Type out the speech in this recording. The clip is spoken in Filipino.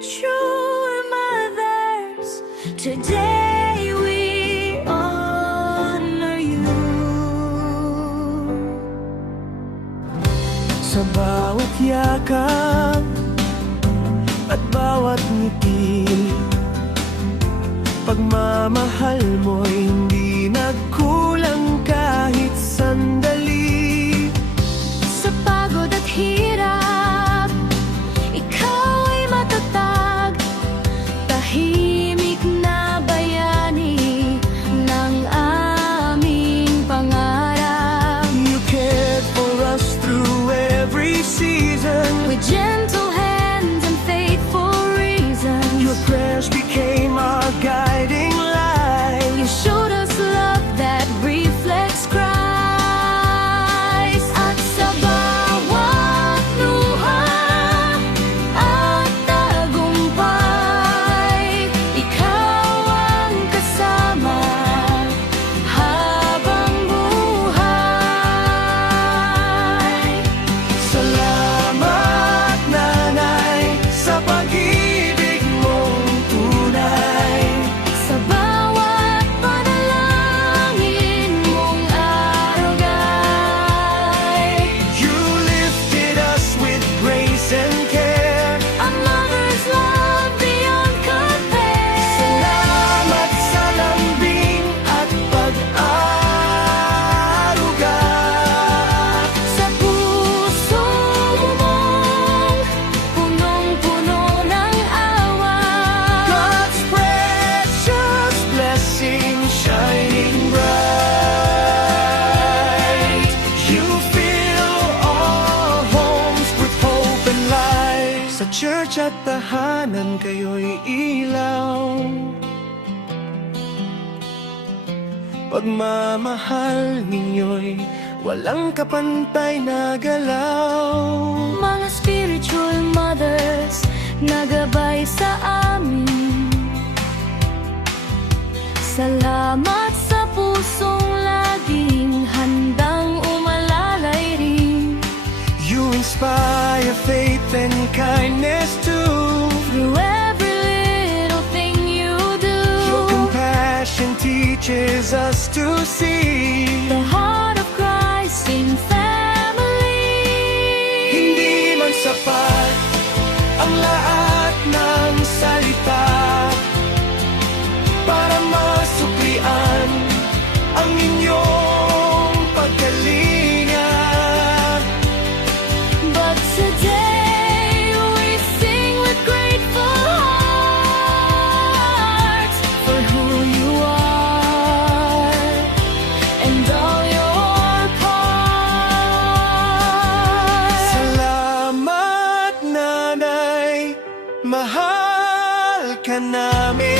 spiritual mothers, today we honor you. Sa bawat yakap at bawat ngiti, pagmamahal mo'y hindi nagkulang kahit sandali. Sa pagod at hirap, ikaw ay matatag, tahimik na bayani ng aming pangarap. You cared for us through every season. With gentle hands and faithful reasons, Your prayers became our guiding light. you showed us love that reflects Christ. At sa bawat luha at tagumpay, ikaw ang kasama habang buhay. Salamat, Nanay, sa pag-ibig mong tunay. Sa bawat panalangin mong arugay, You lifted us with grace and care. a mother's love beyond compare. Salamat sa lambing at pag-aaruga. Sa puso mong punong-puno ng awa, God's precious blessing shining bright. You fill all homes with hope and light. Sa church at tahanan kayo'y ilaw. Pagmamahal ninyo'y walang kapantay na galaw. mga spiritual mothers na gabay sa amin. Salamat sa pusong laging handang umalalay rin. You inspire faith and kindness too. Through every little thing you do, Your compassion teaches us to see. the heart of Christ in family. Hindi man sapat ang lahat ng salita para masuklian ang inyong pagkalinga. But today we sing with grateful hearts for who you are and all your parts. Salamat, Nanay, mahal ka namin.